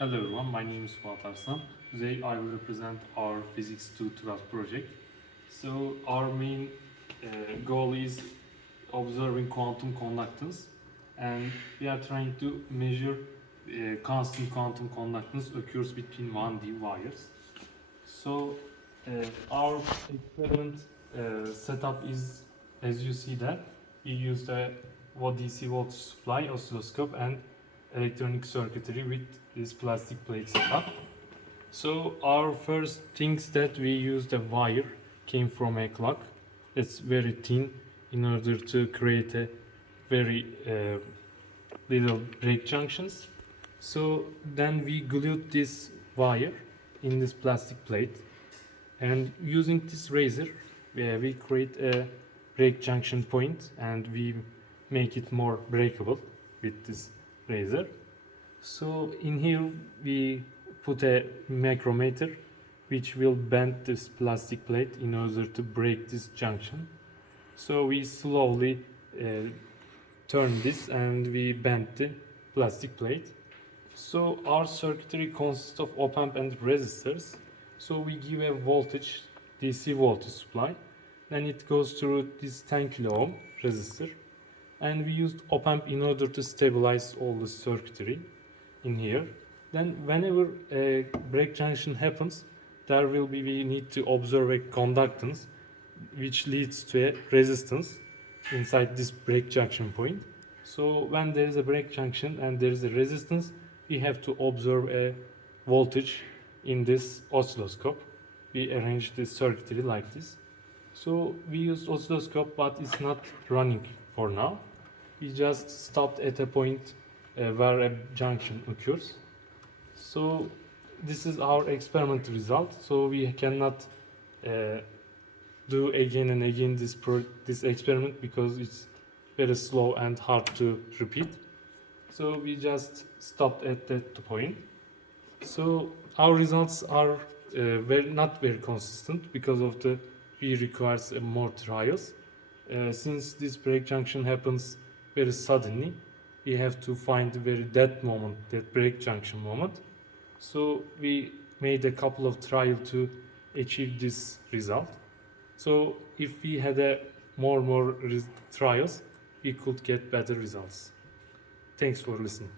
Hello everyone, my name is Fuat Arslan. Today I will represent our Physics 212 project. So our main goal is observing quantum conductance, and we are trying to measure constant quantum conductance occurs between 1D wires. So our experiment setup is, as you see that, we used a DC voltage supply, oscilloscope and electronic circuitry with this plastic plate setup. So our first things that we used a wire came from a clock. It's very thin in order to create a very little break junctions. So then we glued this wire in this plastic plate, and using this razor we create a break junction point and we make it more breakable with this razor. So in here we put a micrometer which will bend this plastic plate in order to break this junction. So we slowly turn this and we bend the plastic plate. So our circuitry consists of op-amp and resistors. So we give a voltage, DC voltage supply. Then it goes through this 10 kilo ohm resistor. And we used op-amp in order to stabilize all the circuitry in here. Then whenever a break junction happens, we need to observe a conductance which leads to a resistance inside this break junction point. So when there is a break junction and there is a resistance, we have to observe a voltage in this oscilloscope. We arrange the circuitry like this. So we used oscilloscope, but it's not running for now. We just stopped at a point where a junction occurs. So this is our experiment result. So we cannot do again and again this experiment because it's very slow and hard to repeat. So we just stopped at that point. So our results are not very consistent because of we requires more trials. Since this break junction happens very suddenly, we have to find the very dead moment, that break junction moment. So we made a couple of trials to achieve this result. So if we had more trials, we could get better results. Thanks for listening.